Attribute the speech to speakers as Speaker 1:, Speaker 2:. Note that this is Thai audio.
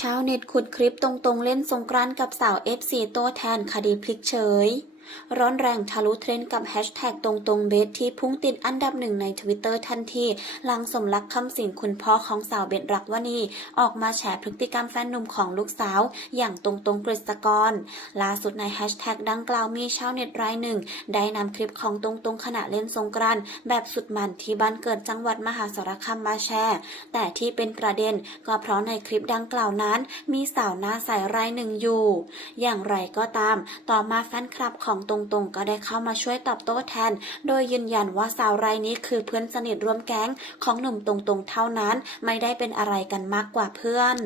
Speaker 1: ชาวเน็ตขุดคลิปตรงๆเล่นสงกรานต์กับสาว FC โต้แทนคดีพลิกเฉย ร้อนแรงทะลุเทรนด์กับแฮชแท็กตรงๆเบสที่พุ่งติดอันดับหนึ่งในทวิตเตอร์ทันที หลังสมรักคำสิงคุณพ่อของสาวเบสรักวนีออกมาแฉพฤติกรรมแฟนหนุ่มของลูกสาว อย่างตรงๆกฤษกร ล่าสุดในแฮชแท็กดังกล่าวมีชาวเน็ตรายหนึ่ง ได้นำคลิปของตรงๆขณะเล่นสงกรานต์แบบสุดมันที่บ้านเกิดจังหวัดมหาสารคามมาแชร์ แต่ที่เป็นประเด็นก็เพราะในคลิปดังกล่าวนั้น มีสาวหน้าใสรายหนึ่งอยู่ อย่างไรก็ตาม ต่อมาแฟนคลับของของตรงๆ ก็ได้เข้ามาช่วยตอบโต้แทน โดยยืนยันว่าสาวรายนี้คือเพื่อนสนิทร่วมแก๊งของหนุ่มตรงๆเท่านั้น ไม่ได้เป็นอะไรกันมากกว่าเพื่อน